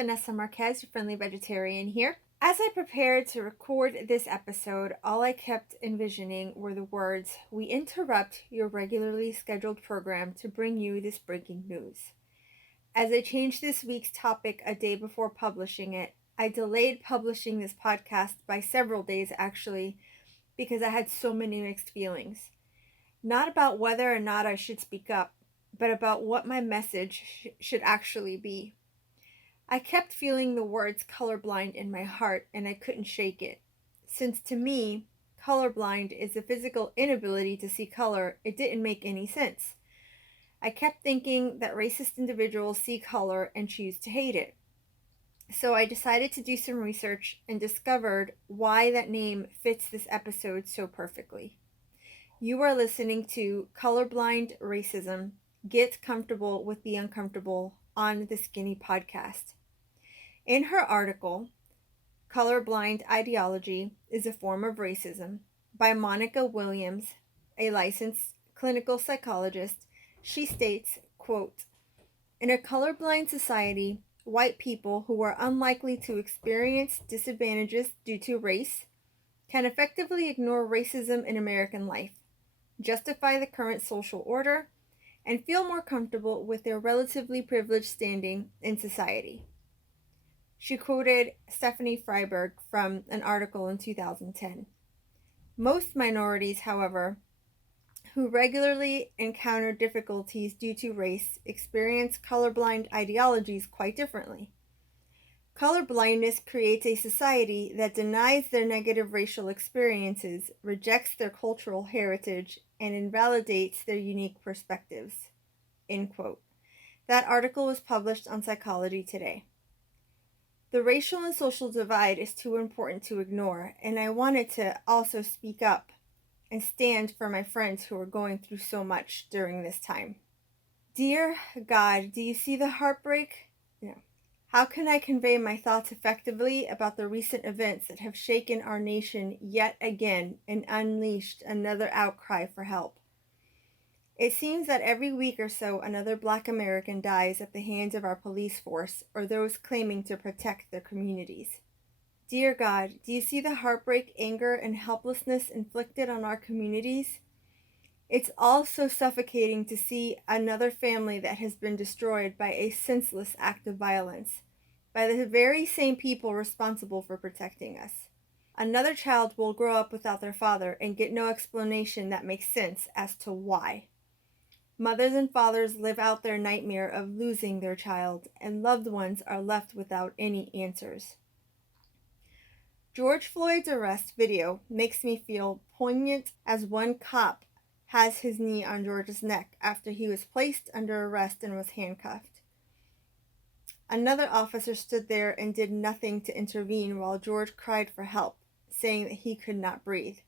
Vanessa Marquez, your friendly vegetarian here. As I prepared to record this episode, all I kept envisioning were the words, "We interrupt your regularly scheduled program to bring you this breaking news." As I changed this week's topic a day before publishing it, I delayed publishing this podcast by several days actually, because I had so many mixed feelings. Not about whether or not I should speak up, but about what my message should actually be. I kept feeling the words colorblind in my heart and I couldn't shake it. Since to me, colorblind is a physical inability to see color, it didn't make any sense. I kept thinking that racist individuals see color and choose to hate it. So I decided to do some research and discovered why that name fits this episode so perfectly. You are listening to Colorblind Racism. Get comfortable with the uncomfortable on the Skinny Podcast. In her article, Colorblind Ideology is a Form of Racism, by Monica Williams, a licensed clinical psychologist, she states, quote, "In a colorblind society, white people who are unlikely to experience disadvantages due to race can effectively ignore racism in American life, justify the current social order, and feel more comfortable with their relatively privileged standing in society." She quoted Stephanie Freiberg from an article in 2010. Most minorities, however, who regularly encounter difficulties due to race experience colorblind ideologies quite differently. Colorblindness creates a society that denies their negative racial experiences, rejects their cultural heritage, and invalidates their unique perspectives. End quote. That article was published on Psychology Today. The racial and social divide is too important to ignore, and I wanted to also speak up and stand for my friends who are going through so much during this time. Dear God, do you see the heartbreak? Yeah. How can I convey my thoughts effectively about the recent events that have shaken our nation yet again and unleashed another outcry for help? It seems that every week or so another Black American dies at the hands of our police force or those claiming to protect their communities. Dear God, do you see the heartbreak, anger, and helplessness inflicted on our communities? It's all so suffocating to see another family that has been destroyed by a senseless act of violence, by the very same people responsible for protecting us. Another child will grow up without their father and get no explanation that makes sense as to why. Mothers and fathers live out their nightmare of losing their child, and loved ones are left without any answers. George Floyd's arrest video makes me feel poignant as one cop has his knee on George's neck after he was placed under arrest and was handcuffed. Another officer stood there and did nothing to intervene while George cried for help, saying that he could not breathe.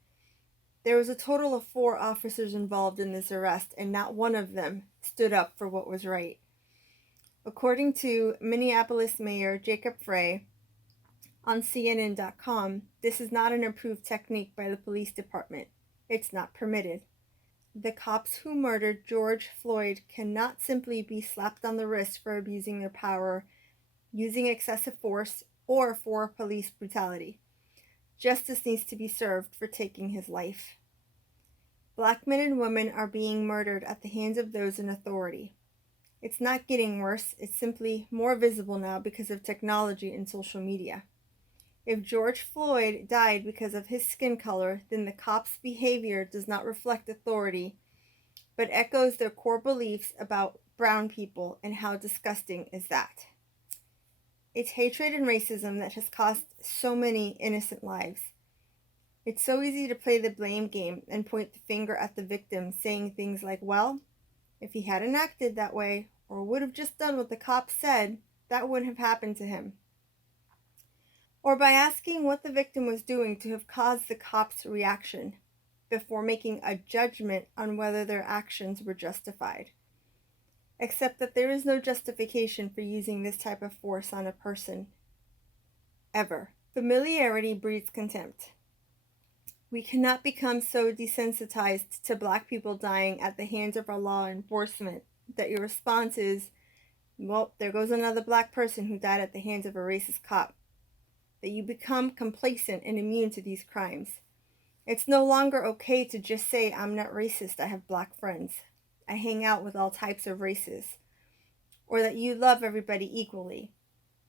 There was a total of 4 officers involved in this arrest, and not one of them stood up for what was right. According to Minneapolis Mayor Jacob Frey on CNN.com, this is not an approved technique by the police department. It's not permitted. The cops who murdered George Floyd cannot simply be slapped on the wrist for abusing their power, using excessive force, or for police brutality. Justice needs to be served for taking his life. Black men and women are being murdered at the hands of those in authority. It's not getting worse, it's simply more visible now because of technology and social media. If George Floyd died because of his skin color, then the cops' behavior does not reflect authority, but echoes their core beliefs about brown people, and how disgusting is that? It's hatred and racism that has cost so many innocent lives. It's so easy to play the blame game and point the finger at the victim, saying things like, well, if he hadn't acted that way, or would have just done what the cops said, that wouldn't have happened to him. Or by asking what the victim was doing to have caused the cops' reaction, before making a judgment on whether their actions were justified. Except that there is no justification for using this type of force on a person. Ever. Familiarity breeds contempt. We cannot become so desensitized to Black people dying at the hands of our law enforcement that your response is, Well, there goes another black person who died at the hands of a racist cop. That you become complacent and immune to these crimes. It's no longer okay to just say, I'm not racist, I have black friends. I hang out with all types of races. Or that you love everybody equally,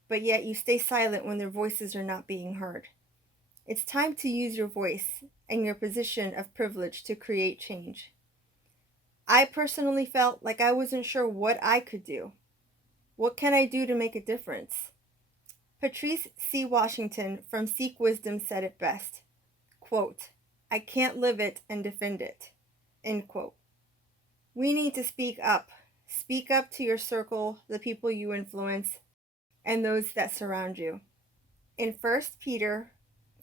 but yet you stay silent when their voices are not being heard. It's time to use your voice and your position of privilege to create change. I personally felt like I wasn't sure what I could do. What can I do to make a difference? Patrice C. Washington from Seek Wisdom said it best, quote, I can't live it and defend it, end quote. We need to speak up. Speak up to your circle, the people you influence, and those that surround you. In 1 Peter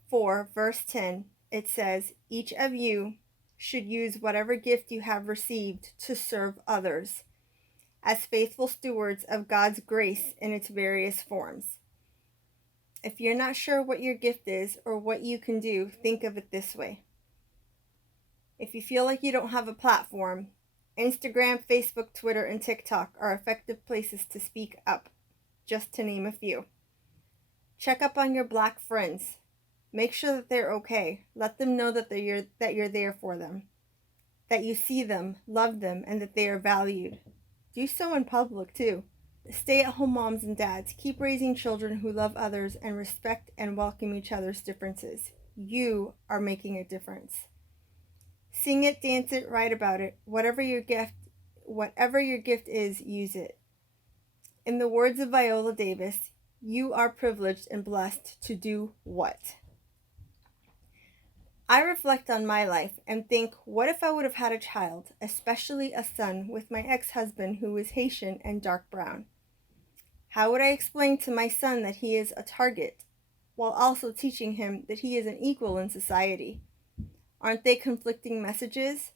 4, verse 10, it says, each of you should use whatever gift you have received to serve others as faithful stewards of God's grace in its various forms. If you're not sure what your gift is or what you can do, think of it this way. If you feel like you don't have a platform, Instagram, Facebook, Twitter, and TikTok are effective places to speak up, just to name a few. Check up on your black friends. Make sure that they're okay. Let them know that you're there for them, that you see them, love them, and that they are valued. Do so in public too. Stay-at-home moms and dads, keep raising children who love others and respect and welcome each other's differences. You are making a difference. Sing it, dance it, write about it. Whatever your gift is, use it. In the words of Viola Davis, you are privileged and blessed to do what? I reflect on my life and think, what if I would have had a child, especially a son, with my ex-husband who is Haitian and dark brown? How would I explain to my son that he is a target, while also teaching him that he is an equal in society? Aren't they conflicting messages?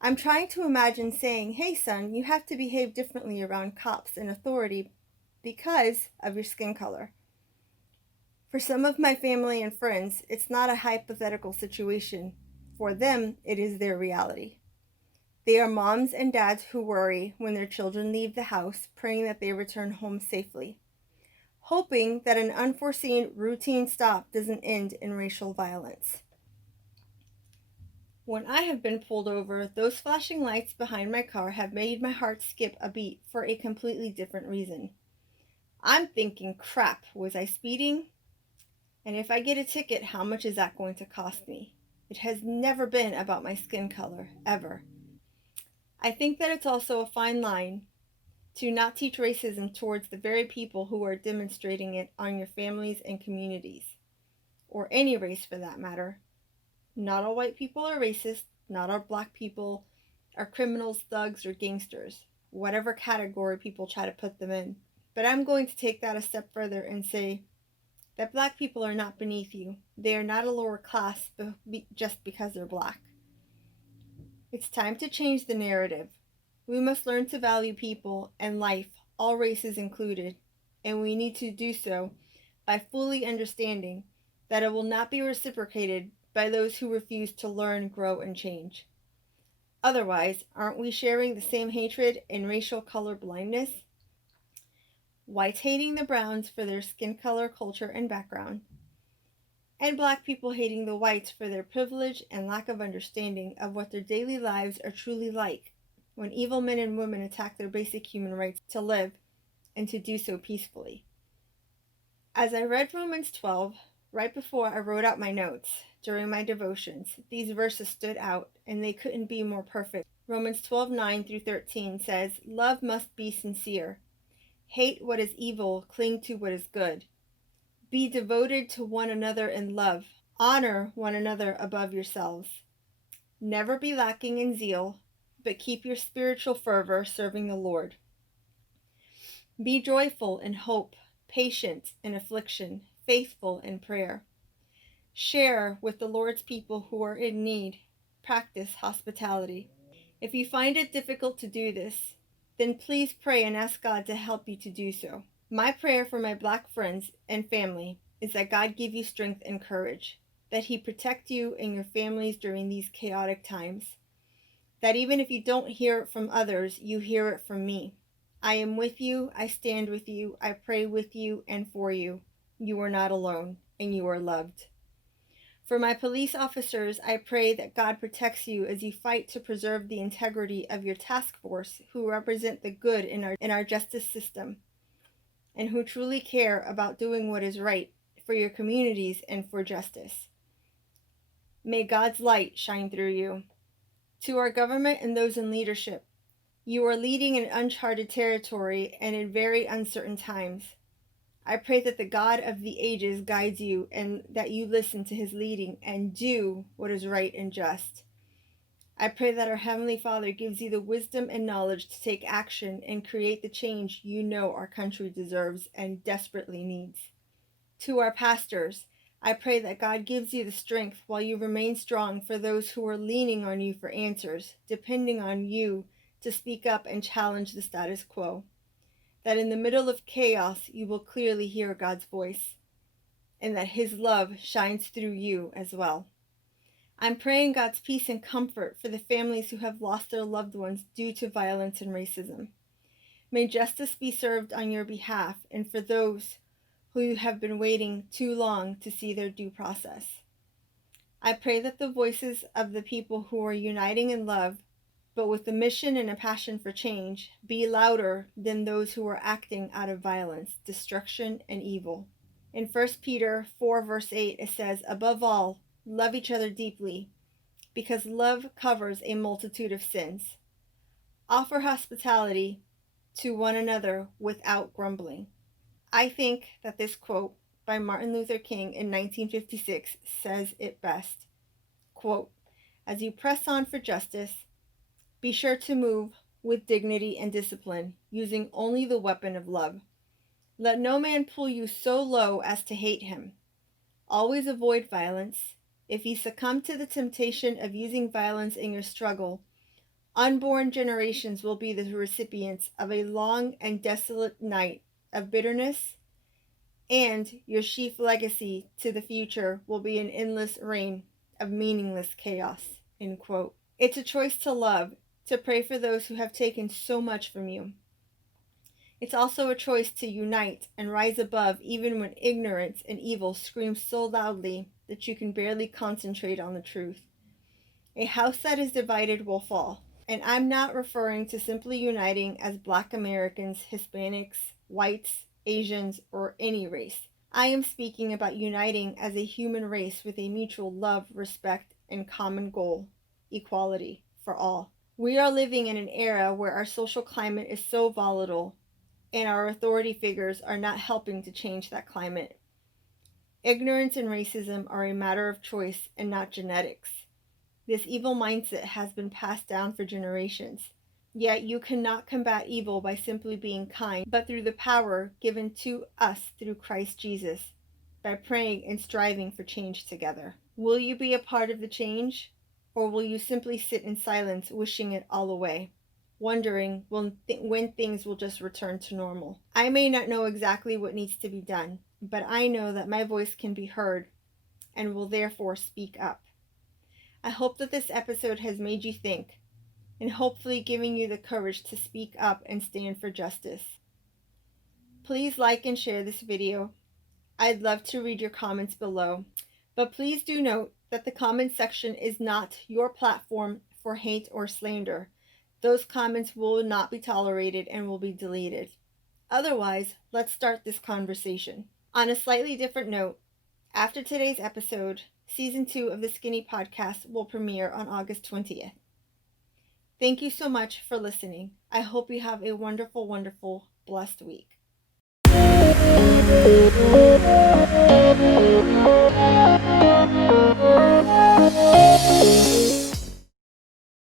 I'm trying to imagine saying, hey son, you have to behave differently around cops and authority because of your skin color. For some of my family and friends, it's not a hypothetical situation. For them, it is their reality. They are moms and dads who worry when their children leave the house, praying that they return home safely, hoping that an unforeseen routine stop doesn't end in racial violence. When I have been pulled over, those flashing lights behind my car have made my heart skip a beat for a completely different reason. I'm thinking, crap, was I speeding? And if I get a ticket, how much is that going to cost me? It has never been about my skin color, ever. I think that it's also a fine line to not teach racism towards the very people who are demonstrating it on your families and communities, or any race for that matter. Not all white people are racist, not all black people are criminals, thugs, or gangsters, whatever category people try to put them in. But I'm going to take that a step further and say that black people are not beneath you. They are not a lower class just because they're black. It's time to change the narrative. We must learn to value people and life, all races included, and we need to do so by fully understanding that it will not be reciprocated by those who refuse to learn, grow, and change. Otherwise, aren't we sharing the same hatred and racial color blindness? Whites hating the browns for their skin color, culture, and background, and black people hating the whites for their privilege and lack of understanding of what their daily lives are truly like when evil men and women attack their basic human rights to live and to do so peacefully. As I read Romans 12, right before I wrote out my notes during my devotions, these verses stood out and they couldn't be more perfect. Romans 12:9 through 13 says, love must be sincere. Hate what is evil, cling to what is good. Be devoted to one another in love. Honor one another above yourselves. Never be lacking in zeal, but keep your spiritual fervor serving the Lord. Be joyful in hope, patient in affliction, faithful in prayer. Share with the Lord's people who are in need. Practice hospitality. If you find it difficult to do this, then please pray and ask God to help you to do so. My prayer for my black friends and family is that God give you strength and courage, that He protect you and your families during these chaotic times, that even if you don't hear it from others, you hear it from me. I am with you, I stand with you, I pray with you and for you. You are not alone, and you are loved. For my police officers, I pray that God protects you as you fight to preserve the integrity of your task force, who represent the good in our justice system, and who truly care about doing what is right for your communities and for justice. May God's light shine through you. To our government and those in leadership, you are leading in uncharted territory and in very uncertain times. I pray that the God of the ages guides you and that you listen to his leading and do what is right and just. I pray that our Heavenly Father gives you the wisdom and knowledge to take action and create the change you know our country deserves and desperately needs. To our pastors, I pray that God gives you the strength while you remain strong for those who are leaning on you for answers, depending on you to speak up and challenge the status quo. That in the middle of chaos, you will clearly hear God's voice, and that his love shines through you as well. I'm praying God's peace and comfort for the families who have lost their loved ones due to violence and racism. May justice be served on your behalf and for those who have been waiting too long to see their due process. I pray that the voices of the people who are uniting in love, but with a mission and a passion for change, be louder than those who are acting out of violence, destruction, and evil. In 1 Peter 4 verse 8 it says, "Above all, love each other deeply, because love covers a multitude of sins. Offer hospitality to one another without grumbling." I think that this quote by Martin Luther King in 1956 says it best. Quote, "As you press on for justice, be sure to move with dignity and discipline, using only the weapon of love. Let no man pull you so low as to hate him. Always avoid violence. If you succumb to the temptation of using violence in your struggle, unborn generations will be the recipients of a long and desolate night of bitterness, and your chief legacy to the future will be an endless reign of meaningless chaos." End quote. It's a choice to love, to pray for those who have taken so much from you. It's also a choice to unite and rise above even when ignorance and evil scream so loudly that you can barely concentrate on the truth. A house that is divided will fall. And I'm not referring to simply uniting as Black Americans, Hispanics, whites, Asians, or any race. I am speaking about uniting as a human race with a mutual love, respect, and common goal: equality for all. We are living in an era where our social climate is so volatile, and our authority figures are not helping to change that climate. Ignorance and racism are a matter of choice and not genetics. This evil mindset has been passed down for generations. Yet you cannot combat evil by simply being kind, but through the power given to us through Christ Jesus, by praying and striving for change together. Will you be a part of the change, or will you simply sit in silence, wishing it all away, wondering when things will just return to normal? I may not know exactly what needs to be done, but I know that my voice can be heard and will therefore speak up. I hope that this episode has made you think, and hopefully giving you the courage to speak up and stand for justice. Please like and share this video. I'd love to read your comments below, but please do note that the comment section is not your platform for hate or slander. Those comments will not be tolerated and will be deleted. Otherwise, let's start this conversation. On a slightly different note, after today's episode, Season 2 of the Skinny Podcast will premiere on August 20th. Thank you so much for listening. I hope you have a wonderful, wonderful, blessed week.